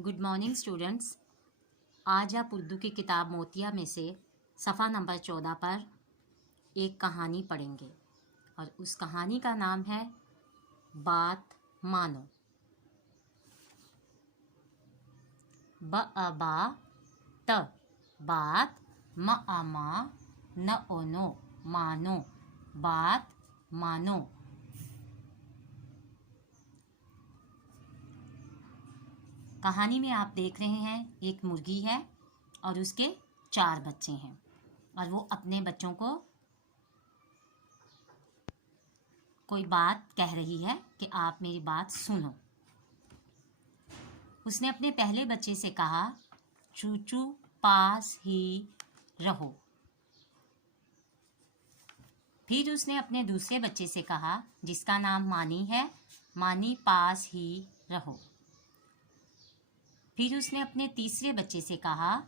Good morning students. आज आप उर्दू की किताब मोतिया में से सफ़ा नंबर 14 पर एक कहानी पढ़ेंगे और उस कहानी का नाम है बात मानो। बा त बात मा न ओनो मानो बात मानो। कहानी में आप देख रहे हैं एक मुर्गी है और उसके 4 बच्चे हैं और वो अपने बच्चों को कोई बात कह रही है कि आप मेरी बात सुनो। उसने अपने पहले बच्चे से कहा, चूचू पास ही रहो। फिर उसने अपने दूसरे बच्चे से कहा, जिसका नाम मानी है, मानी पास ही रहो। फिर उसने अपने तीसरे बच्चे से कहा,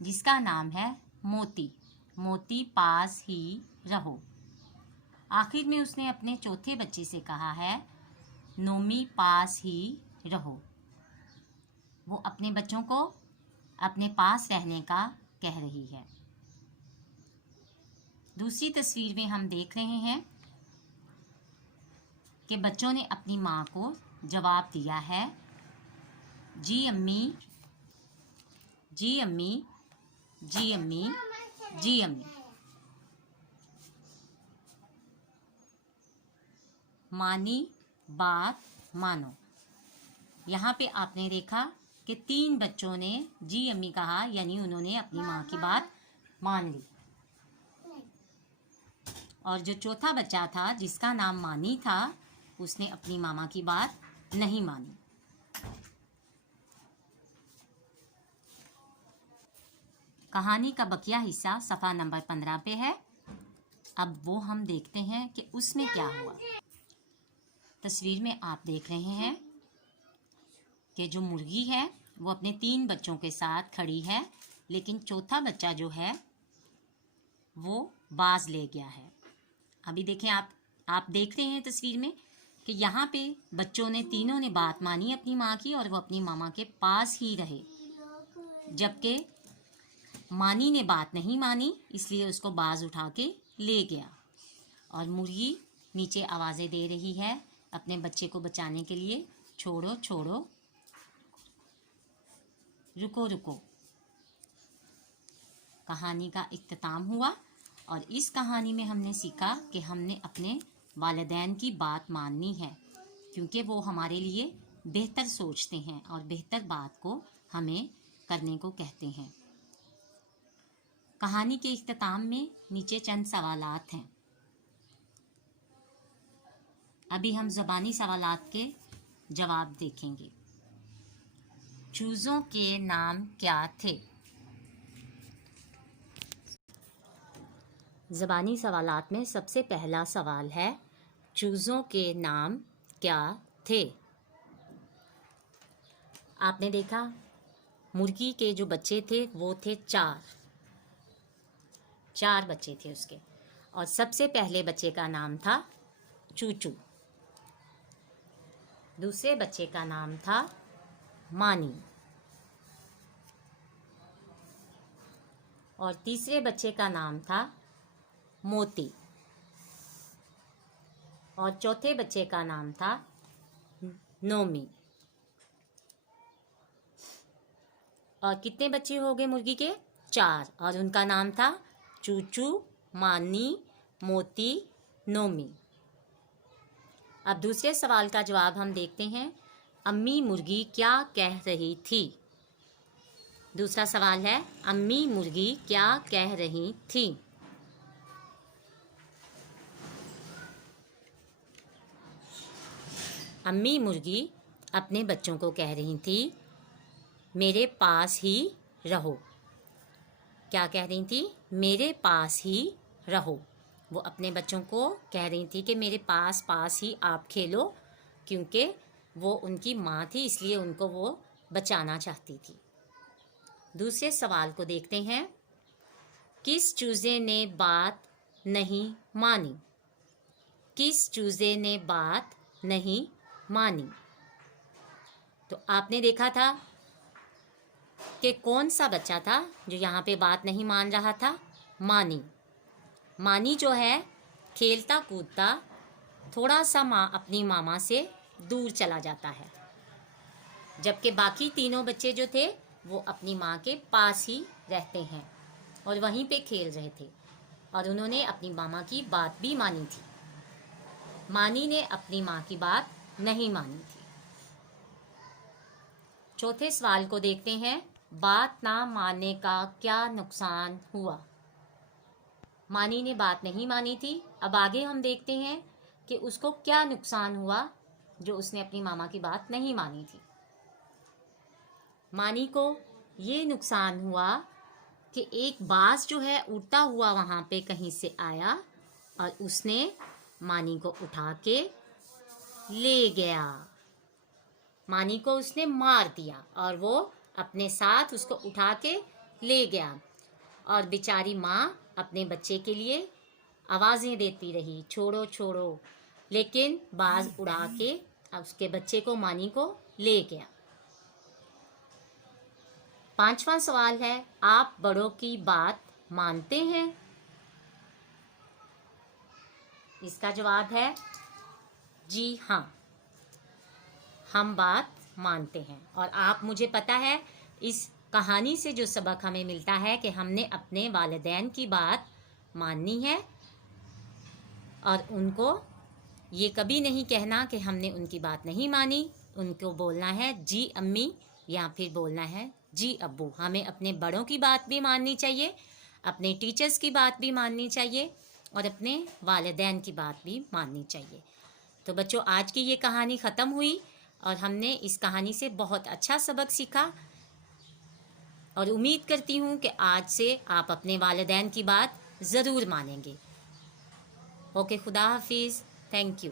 जिसका नाम है मोती, मोती पास ही रहो। आखिर में उसने अपने चौथे बच्चे से कहा है, नोमी पास ही रहो। वो अपने बच्चों को अपने पास रहने का कह रही है। दूसरी तस्वीर में हम देख रहे हैं कि बच्चों ने अपनी माँ को जवाब दिया है, जी अम्मी, जी अम्मी, जी अम्मी, जी अम्मी। मानी बात मानो। यहाँ पे आपने देखा कि 3 बच्चों ने जी अम्मी कहा, यानी उन्होंने अपनी माँ की बात मान ली। और जो चौथा बच्चा था, जिसका नाम मानी था, उसने अपनी मामा की बात नहीं मानी। कहानी का बकिया हिस्सा सफ़ा नंबर 15 पे है। अब वो हम देखते हैं कि उसमें क्या हुआ। तस्वीर में आप देख रहे हैं कि जो मुर्गी है वो अपने 3 बच्चों के साथ खड़ी है, लेकिन चौथा बच्चा जो है वो बाज ले गया है। अभी देखें, आप देख रहे हैं तस्वीर में कि यहाँ पे बच्चों ने तीनों ने बात मानी अपनी माँ की और वो अपनी मामा के पास ही रहे, जबकि मानी ने बात नहीं मानी, इसलिए उसको बाज उठा के ले गया। और मुर्गी नीचे आवाज़ें दे रही है अपने बच्चे को बचाने के लिए, छोड़ो छोड़ो, रुको रुको। कहानी का इख्तिताम हुआ और इस कहानी में हमने सीखा कि हमने अपने वालिदैन की बात माननी है, क्योंकि वो हमारे लिए बेहतर सोचते हैं और बेहतर बात को हमें करने को कहते हैं। कहानी के इख्तिताम में नीचे चंद सवालात हैं। अभी हम ज़बानी सवालात के जवाब देखेंगे। चूज़ों के नाम क्या थे? ज़बानी सवालात में सबसे पहला सवाल है, चूज़ों के नाम क्या थे? आपने देखा मुर्गी के जो बच्चे थे वो थे 4 बच्चे थे उसके, और सबसे पहले बच्चे का नाम था चूचू, दूसरे बच्चे का नाम था मानी, और तीसरे बच्चे का नाम था मोती, और चौथे बच्चे का नाम था नोमी। और कितने बच्चे हो गए मुर्गी के? 4, और उनका नाम था चूचू, मानी, मोती, नोमी। अब दूसरे सवाल का जवाब हम देखते हैं, अम्मी मुर्गी क्या कह रही थी? दूसरा सवाल है, अम्मी मुर्गी क्या कह रही थी? अम्मी मुर्गी अपने बच्चों को कह रही थी, मेरे पास ही रहो। क्या कह रही थी? मेरे पास ही रहो। वो अपने बच्चों को कह रही थी कि मेरे पास ही आप खेलो, क्योंकि वो उनकी माँ थी, इसलिए उनको वो बचाना चाहती थी। दूसरे सवाल को देखते हैं, किस चूज़े ने बात नहीं मानी? किस चूज़े ने बात नहीं मानी? तो आपने देखा था कि कौन सा बच्चा था जो यहाँ पे बात नहीं मान रहा था। मानी। मानी जो है खेलता कूदता थोड़ा सा अपनी मामा से दूर चला जाता है, जबकि बाकी तीनों बच्चे जो थे वो अपनी माँ के पास ही रहते हैं और वहीं पे खेल रहे थे और उन्होंने अपनी मामा की बात भी मानी थी। मानी ने अपनी माँ की बात नहीं मानी थी। चौथे सवाल को देखते हैं। बात ना मानने का क्या नुकसान हुआ। मानी ने बात नहीं मानी थी। अब आगे हम देखते हैं कि उसको क्या नुकसान हुआ जो उसने अपनी मामा की बात नहीं मानी थी। मानी को ये नुकसान हुआ कि एक बाज जो है उड़ता हुआ वहाँ पे कहीं से आया और उसने मानी को उठा के ले गया। मानी को उसने मार दिया और वो अपने साथ उसको उठा के ले गया और बेचारी माँ अपने बच्चे के लिए आवाज़ें देती रही, छोड़ो छोड़ो, लेकिन बाज उड़ा के उसके बच्चे को, मानी को ले गया। 5वां सवाल है, आप बड़ों की बात मानते हैं। इसका जवाब है जी हाँ, हम बात मानते हैं। और आप, मुझे पता है इस कहानी से जो सबक हमें मिलता है कि हमने अपने वालिदैन की बात माननी है और उनको ये कभी नहीं कहना कि हमने उनकी बात नहीं मानी। उनको बोलना है जी अम्मी या फिर बोलना है जी अब्बू। हमें अपने बड़ों की बात भी माननी चाहिए, अपने टीचर्स की बात भी माननी चाहिए और अपने वालिदैन की बात भी माननी चाहिए। तो बच्चों, आज की ये कहानी ख़त्म हुई और हमने इस कहानी से बहुत अच्छा सबक सीखा और उम्मीद करती हूँ कि आज से आप अपने वालिदैन की बात ज़रूर मानेंगे। ओके, खुदा हाफिज़। Thank you.